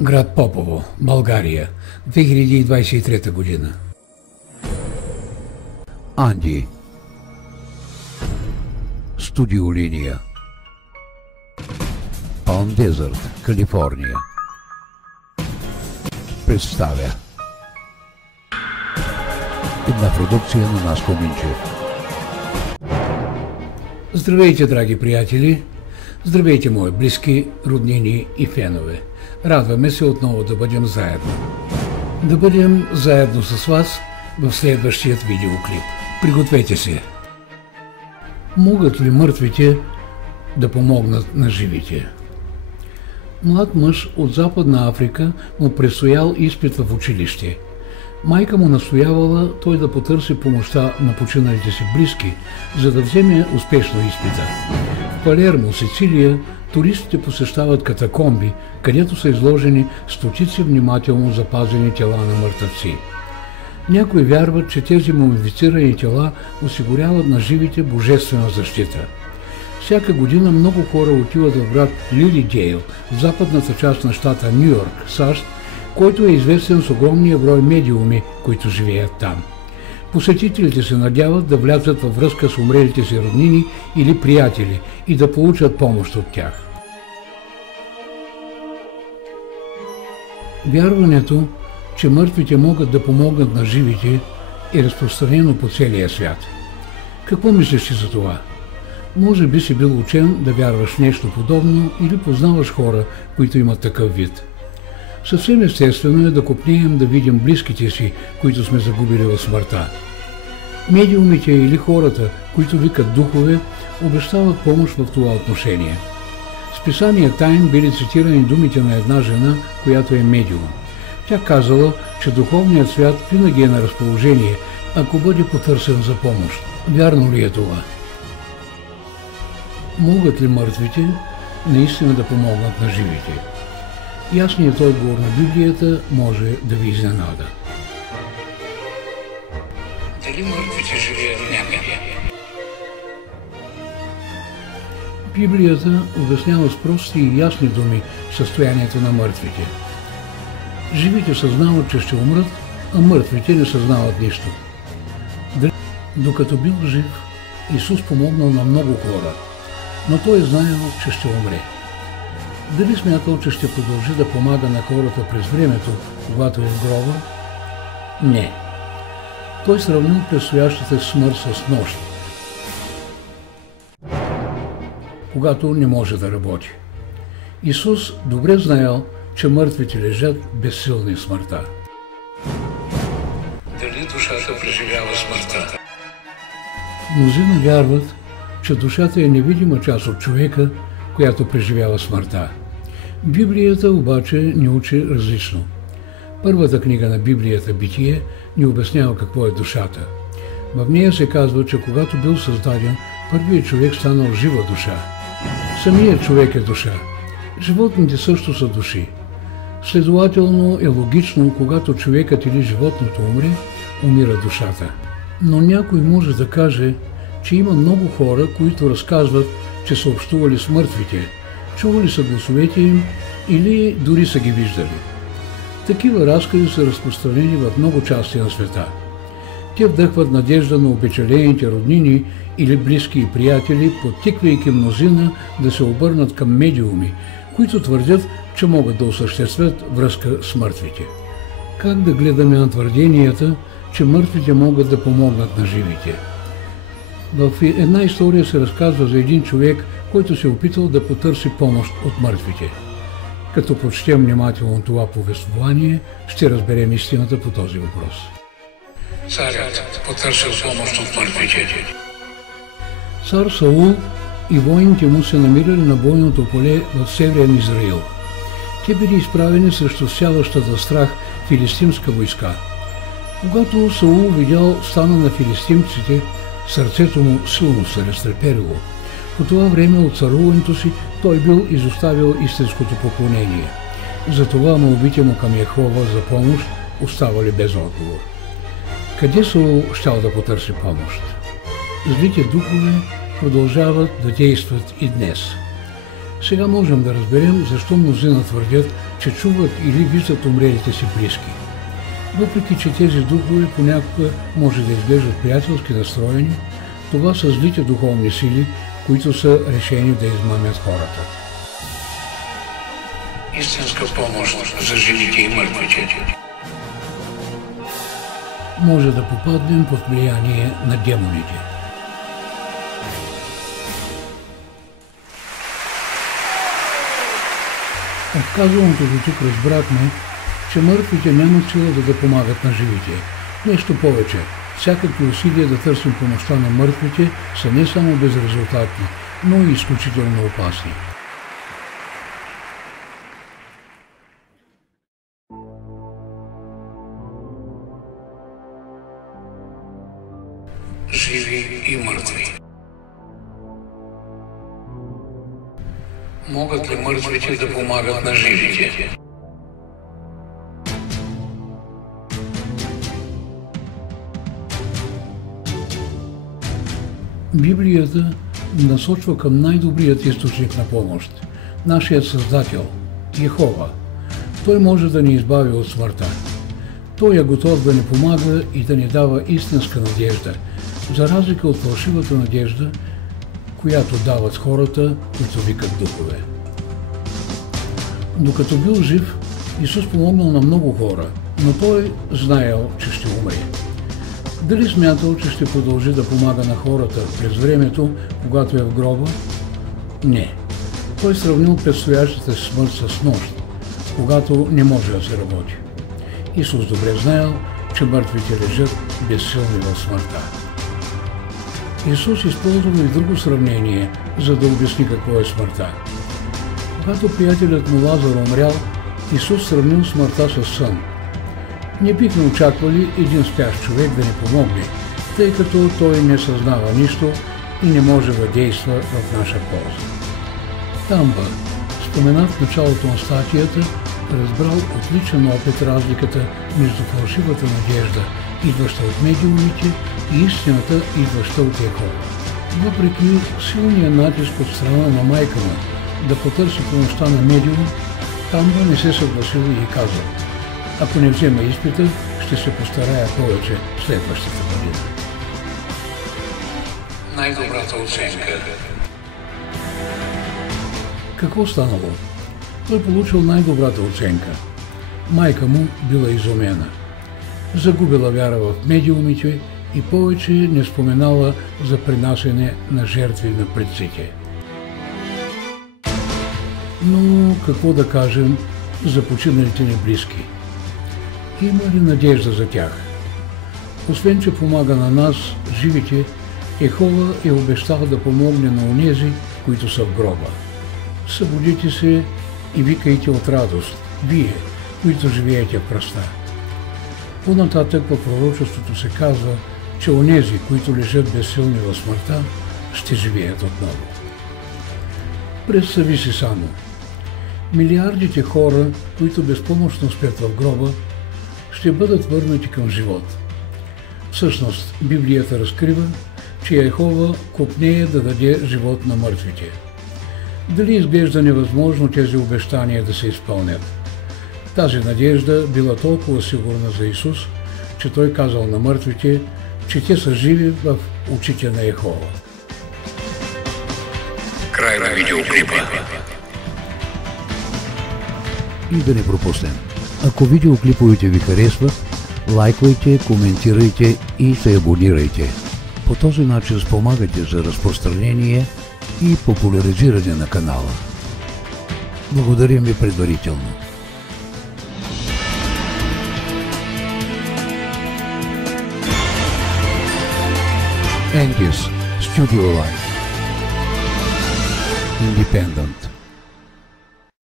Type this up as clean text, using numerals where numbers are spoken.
Град Попово, България, 2023 година. Анди. Студиолиния. Palm Desert, Калифорния. Представя една продукция на Наско Минчев. Здравейте, драги приятели! Здравейте, мои близки, роднини и фенове! Радваме се отново да бъдем заедно. Да бъдем заедно с вас в следващият видеоклип. Пригответе се! Могат ли мъртвите да помогнат на живите? Млад мъж от Западна Африка му предстоял изпит в училище. Майка му настоявала той да потърси помощта на починалите си близки, за да вземе успешно изпита. В Палермо, Сицилия, туристите посещават катакомби, където са изложени стотици внимателно запазени тела на мъртъвци. Някои вярват, че тези мумифицирани тела осигуряват на живите божествена защита. Всяка година много хора отиват в град Лилидейл, в западната част на щата Ню Йорк, САЩ, който е известен с огромния брой медиуми, които живеят там. Посетителите се надяват да влязат във връзка с умрелите си роднини или приятели и да получат помощ от тях. Вярването, че мъртвите могат да помогнат на живите, е разпространено по целия свят. Какво мислиш за това? Може би си бил учен да вярваш в нещо подобно или познаваш хора, които имат такъв вид. Съвсем естествено е да копнеем да видим близките си, които сме загубили в смъртта. Медиумите или хората, които викат духове, обещават помощ в това отношение. В писание Тайм били цитирани думите на една жена, която е медиум. Тя казала, че духовният свят винаги е на разположение, ако бъде потърсен за помощ. Вярно ли е това? Могат ли мъртвите наистина да помогнат на живите? Ясният отговор на Библията може да ви изненада. Дали мъртвите живеят някъде? Библията обяснява с прости и ясни думи състоянието на мъртвите. Живите съзнават, че ще умрат, а мъртвите не съзнават нищо. Докато бил жив, Исус помогнал на много хора, но той е знаел, че ще умре. Дали смятал, че ще продължи да помага на хората през времето, когато е в гроба? Не. Той сравнил предстоящата смърт с нощ, когато не може да работи. Исус добре знаел, че мъртвите лежат безсилни в смъртта. Дали душата преживява смъртта? Мнозина вярват, че душата е невидима част от човека, която преживява смъртта. Библията обаче ни учи различно. Първата книга на Библията, Битие, ни обяснява какво е душата. В нея се казва, че когато бил създаден, първият човек станал жива душа. Самият човек е душа. Животните също са души. Следователно е логично, когато човекът или животното умре, умира душата. Но някой може да каже, че има много хора, които разказват, че са общували с мъртвите, чували са гласовете им или дори са ги виждали. Такива разкази са разпространени в много части на света. Те вдъхват надежда на опечалените роднини или близки и приятели, подтиквайки мнозина да се обърнат към медиуми, които твърдят, че могат да осъществят връзка с мъртвите. Как да гледаме на твърденията, че мъртвите могат да помогнат на живите? В една история се разказва за един човек, който се опитал да потърси помощ от мъртвите. Като прочетем внимателно това повествование, ще разберем истината по този въпрос. Царят потърсил помощ от мъртвите. Цар Саул и воините му се намирали на бойното поле в северен Израил. Те били изправени срещу всяващата страх филистимска войска. Когато Саул видял стана на филистимците, сърцето му силно се разтреперило. По това време от царуването си той бил изоставил истинското поклонение. Затова молбите му към Яхова за помощ оставали без отговор. Къде Саул щял да потърси помощ? Злите духове продължават да действат и днес. Сега можем да разберем защо мнозина твърдят, че чуват или виждат умрелите си близки. Въпреки че тези духове понякога може да изглеждат приятелски настроени, това са злите духовни сили, които са решени да измамят хората. Истинска помощ за живите и мъртвите. Може да попаднем под влияние на демоните. От казаното до тук разбрахме, че мъртвите нямат сила да помагат на живите. Нещо повече, всякакви усилия да търсим помощта на мъртвите са не само безрезултатни, но и изключително опасни. Живи и мъртви. Могат ли мъртвите да помагат на живите? Библията насочва към най-добрият източник на помощ – нашият Създател, Йехова. Той може да ни избави от смъртта. Той е готов да ни помага и да ни дава истинска надежда, за разлика от фалшивата надежда, която дават хората, които викат духове. Докато бил жив, Исус помогнал на много хора, но той знаел, че ще умре. Дали смятал, че ще продължи да помага на хората през времето, когато е в гроба? Не. Той сравнил предстоящата си смърт с нощ, когато не може да се работи. Исус добре знаел, че мъртвите лежат безсилни в смъртта. Исус използва и друго сравнение, за да обясни какво е смъртта. Когато приятелят му Лазар умрял, Исус сравнил смъртта с сън. Не бихме очаквали един спящ човек да ни помогне, тъй като той не съзнава нищо и не може да действа в наша полза. Тамба, споменат в началото на статията, разбрал отличен опит разликата между фалшивата надежда, идваща от медиумите, и истината, идваща от Йехова. Въпреки силния натиск от страна на майка му да потърси помощта на медиум, Тамба не се съгласил и казал: ако не взема изпита, ще се постарая повече следващата година. Най-добрата оценка. Какво станало? Той получил най-добрата оценка. Майка му била изумена. Загубила вяра в медиумите и повече не споменала за принасене на жертви на предците. Но какво да кажем за починалите ни близки? Има ли надежда за тях? Освен, че помага на нас, живите, Йехова е обещал да помогне на онези, които са в гроба. Събудите се и викайте от радост, вие, които живеете в кръста. По-нататък по пророчеството се казва, че онези, които лежат безсилни в смъртта, ще живеят отново. Представи си само. Милиардите хора, които безпомощно спят в гроба, ще бъдат върнати към живот. Всъщност, Библията разкрива, че Йехова копнее да даде живот на мъртвите. Дали изглежда невъзможно тези обещания да се изпълнят? Тази надежда била толкова сигурна за Исус, че Той казал на мъртвите, че те са живи в очите на Йехова. Край на видеоклипа. И да не пропуснем. Ако видеоклиповете ви харесват, лайквайте, коментирайте и се абонирайте. По този начин спомагате за разпространение и популяризиране на канала. Благодарим ви предварително. Engis Studio Live Independent.